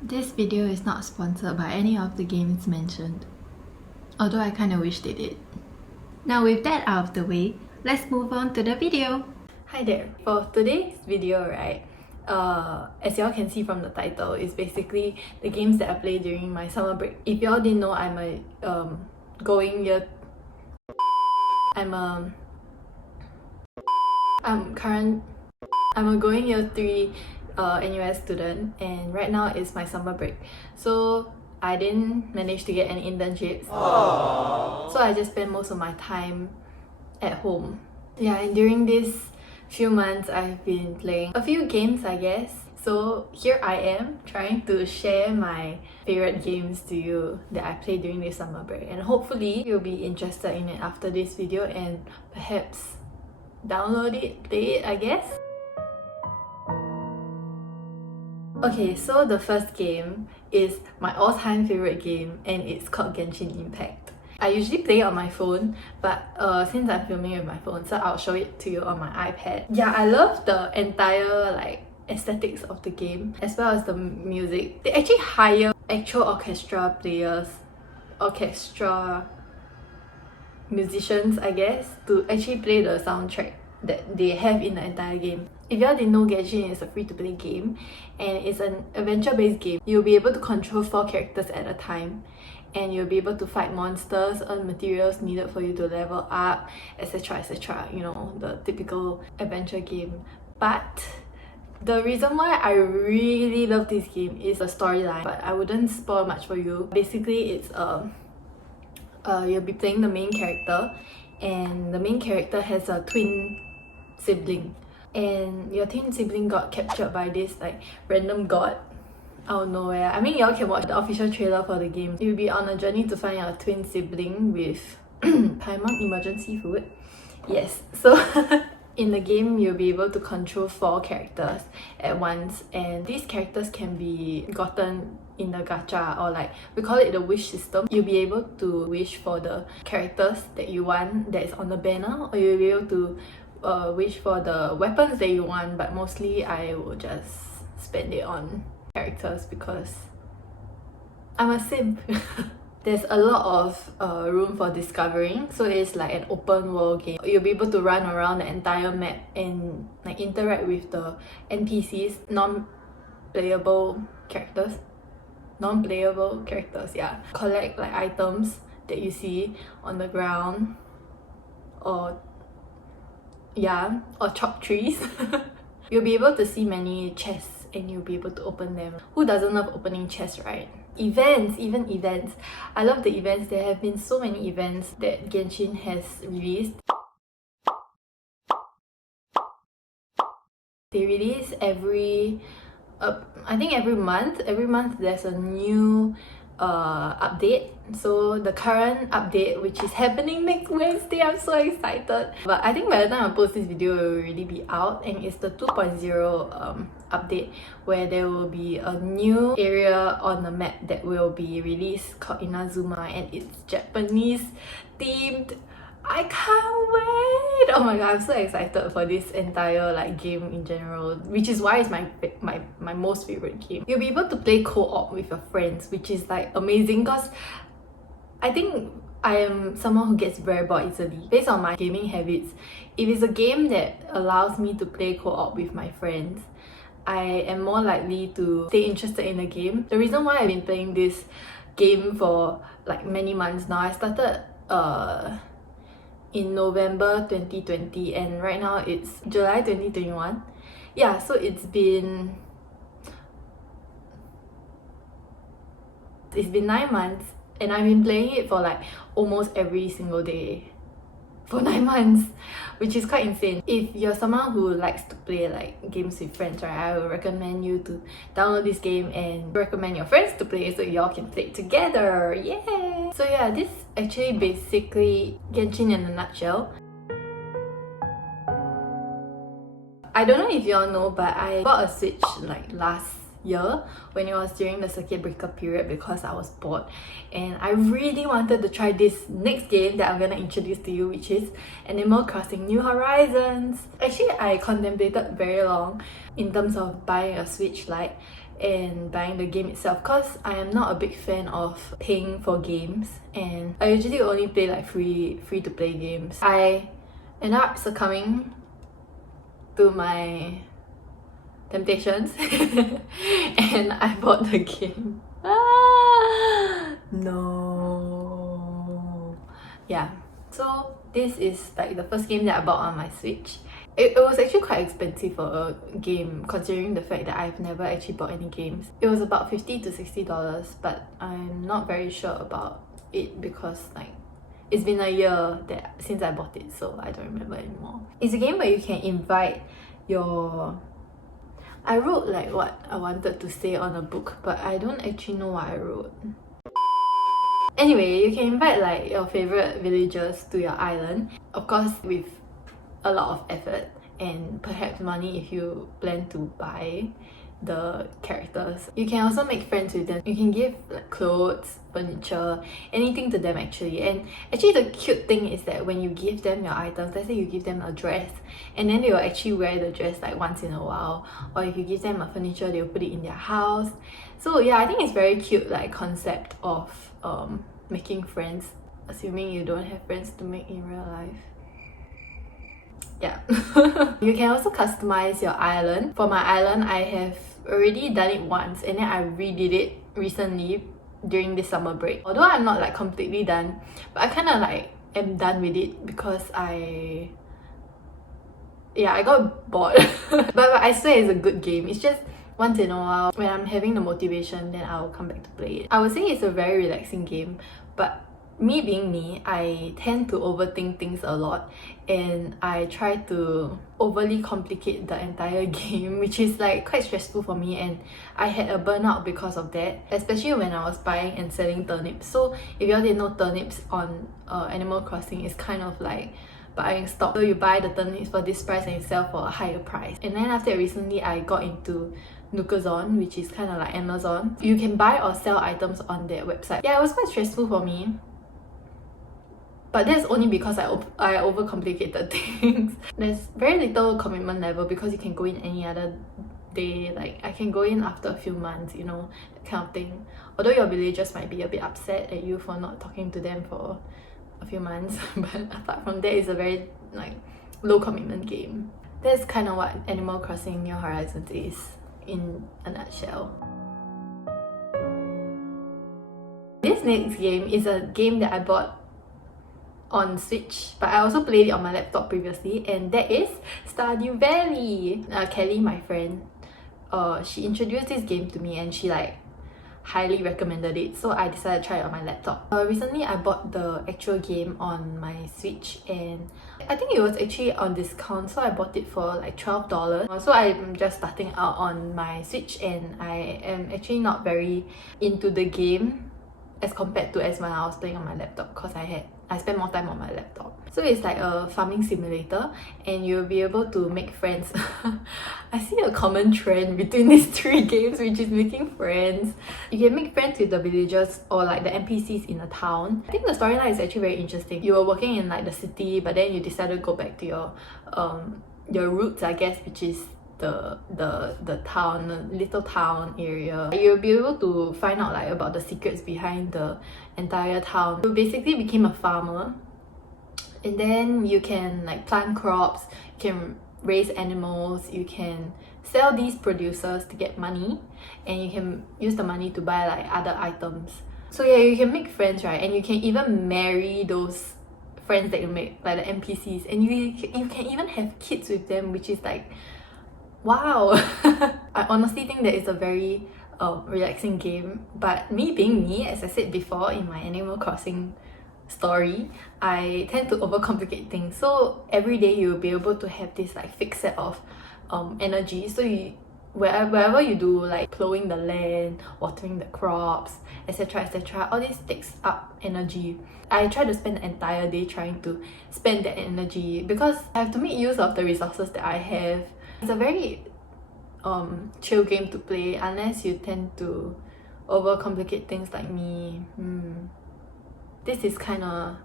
This video is not sponsored by any of the games mentioned, although I kinda wish they did. Now with that out of the way, let's move on to the video! Hi there! For today's video, right, as y'all can see from the title, is basically the games that I play during my summer break. If y'all didn't know, I'm a going year... I'm a going year 3 NUS student, and right now it's my summer break, so I didn't manage to get any internships. Aww. So I just spent most of my time at home. Yeah, and during these few months I've been playing a few games, I guess. So here I am trying to share my favorite games to you that I played during this summer break, and hopefully you'll be interested in it after this video and perhaps download it, play it, I guess. Okay, so the first game is my all-time favorite game, and it's called Genshin Impact. I usually play it on my phone, but since I'm filming with my phone, so I'll show it to you on my iPad. Yeah, I love the entire aesthetics of the game, as well as the music. They actually hire actual orchestra musicians, I guess, to actually play the soundtrack that they have in the entire game. If y'all didn't know, Genshin is a free-to-play game, and it's an adventure-based game. You'll be able to control 4 characters at a time, and you'll be able to fight monsters, earn materials needed for you to level up, etc, etc. You know, the typical adventure game. But the reason why I really love this game is the storyline, but I wouldn't spoil much for you. Basically, it's you'll be playing the main character, and the main character has a twin sibling, and your twin sibling got captured by this random god out of nowhere. I mean, y'all can watch the official trailer for the game. You'll be on a journey to find your twin sibling with Paimon emergency food. Yes, so in the game, you'll be able to control 4 characters at once, and these characters can be gotten in the gacha, or we call it the wish system. You'll be able to wish for the characters that you want that is on the banner, or you'll be able to wish for the weapons that you want, but mostly I will just spend it on characters because I'm a simp. There's a lot of room for discovering, so it's like an open world game. You'll be able to run around the entire map and interact with the NPCs, non-playable characters, yeah. Collect items that you see on the ground, or chop trees. You'll be able to see many chests, and you'll be able to open them. Who doesn't love opening chests, right? Even events. I love the events. There have been so many events that Genshin has released. They release I think every month. Every month there's a new update. So the current update, which is happening next Wednesday, I'm so excited. But I think by the time I post this video, it will already be out, and it's the 2.0 update, where there will be a new area on the map that will be released called Inazuma, and it's Japanese themed. I can't wait! Oh my god, I'm so excited for this entire game in general, which is why it's my most favorite game. You'll be able to play co-op with your friends, which is amazing, because I think I am someone who gets very bored easily. Based on my gaming habits, if it's a game that allows me to play co-op with my friends, I am more likely to stay interested in the game. The reason why I've been playing this game for many months now, I started in November 2020, and right now it's July 2021. Yeah, so it's been 9 months, and I've been playing it for almost every single day for 9 months, which is quite insane. If you're someone who likes to play games with friends, right, I would recommend you to download this game and recommend your friends to play so y'all can play it together. Yeah! So yeah, this is actually basically Genshin in a nutshell. I don't know if y'all know, but I bought a Switch last year when it was during the circuit breaker period because I was bored, and I really wanted to try this next game that I'm gonna introduce to you, which is Animal Crossing New Horizons. Actually, I contemplated very long in terms of buying a Switch Lite, and buying the game itself, because I am not a big fan of paying for games, and I usually only play like free to play games. I ended up succumbing to my temptations and I bought the game. No. Yeah, so this is like the first game that I bought on my Switch. It was actually quite expensive for a game, considering the fact that I've never actually bought any games. It was about $50 to $60, but I'm not very sure about it because like it's been a year since I bought it, so I don't remember anymore. It's a game where you can invite your... I wrote like what I wanted to say on a book, but I don't actually know what I wrote. Anyway, you can invite like your favorite villagers to your island, of course with a lot of effort and perhaps money if you plan to buy the characters. You can also make friends with them. You can give like clothes, furniture, anything to them actually. And actually the cute thing is that when you give them your items, let's say you give them a dress, and then they will actually wear the dress like once in a while, or if you give them a furniture, they'll put it in their house. So yeah, I think it's very cute like concept of making friends, assuming you don't have friends to make in real life. Yeah. You can also customize your island. For my island, I have already done it once and then I redid it recently during this summer break. Although I'm not like completely done, but I kind of like am done with it because I got bored. but I swear it's a good game. It's just once in a while when I'm having the motivation, then I'll come back to play it. I would say it's a very relaxing game, but me being me, I tend to overthink things a lot and I try to overly complicate the entire game, which is like quite stressful for me, and I had a burnout because of that, especially when I was buying and selling turnips. So if y'all didn't know, turnips on Animal Crossing is kind of like buying stock. So you buy the turnips for this price and you sell for a higher price. And then after that, recently I got into Nukezon, which is kind of like Amazon. You can buy or sell items on their website. Yeah, it was quite stressful for me. But that's only because I overcomplicated things. There's very little commitment level because you can go in any other day. Like I can go in after a few months, you know, that kind of thing. Although your villagers might be a bit upset at you for not talking to them for a few months. But apart from that, it's a very like low commitment game. That's kind of what Animal Crossing New Horizons is in a nutshell. This next game is a game that I bought on Switch, but I also played it on my laptop previously, and that is Stardew Valley. Kelly, my friend, she introduced this game to me and she like highly recommended it, so I decided to try it on my laptop. Recently I bought the actual game on my Switch and I think it was actually on discount, so I bought it for like $12. So I'm just starting out on my Switch and I am actually not very into the game as compared to as when I was playing on my laptop, because I spend more time on my laptop. So it's like a farming simulator and you'll be able to make friends. I see a common trend between these three games, which is making friends. You can make friends with the villagers or like the NPCs in a town. I think the storyline is actually very interesting. You were working in like the city, but then you decided to go back to your roots, I guess, which is the town, the little town area. You'll be able to find out like about the secrets behind the entire town. You basically became a farmer, and then you can like plant crops, you can raise animals, you can sell these producers to get money, and you can use the money to buy like other items. So yeah, you can make friends, right? And you can even marry those friends that you make, like the NPCs, and you can even have kids with them, which is like, wow. I honestly think that it's a very relaxing game, but me being me, as I said before in my Animal Crossing story, I tend to overcomplicate things. So every day you'll be able to have this like fixed set of energy. So wherever you do like plowing the land, watering the crops, etc, all this takes up energy. I try to spend the entire day trying to spend that energy because I have to make use of the resources that I have. It's a very chill game to play unless you tend to overcomplicate things like me. This is kind of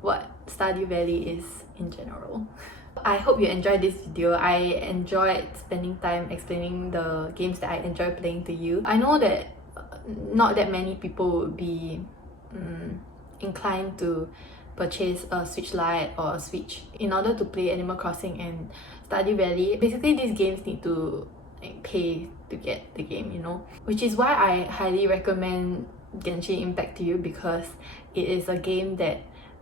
what Stardew Valley is in general. I hope you enjoyed this video. I enjoyed spending time explaining the games that I enjoy playing to you. I know that not that many people would be inclined to purchase a Switch Lite or a Switch in order to play Animal Crossing and Stardew Valley. Basically, these games need to pay to get the game, you know, which is why I highly recommend Genshin Impact to you, because it is a game that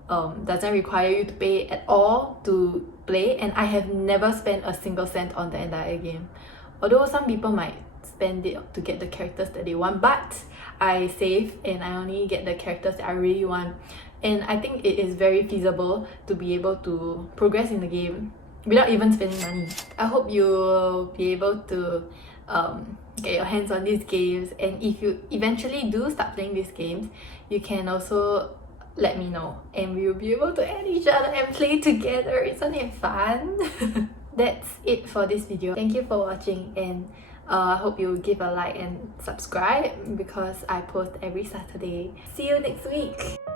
doesn't require you to pay at all to play, and I have never spent a single cent on the entire game. Although some people might spend it to get the characters that they want, but I save and I only get the characters that I really want. And I think it is very feasible to be able to progress in the game without even spending money. I hope you'll be able to get your hands on these games, and if you eventually do start playing these games, you can also let me know and we will be able to add each other and play together. Isn't it fun? That's it for this video. Thank you for watching, and I hope you give a like and subscribe because I post every Saturday. See you next week!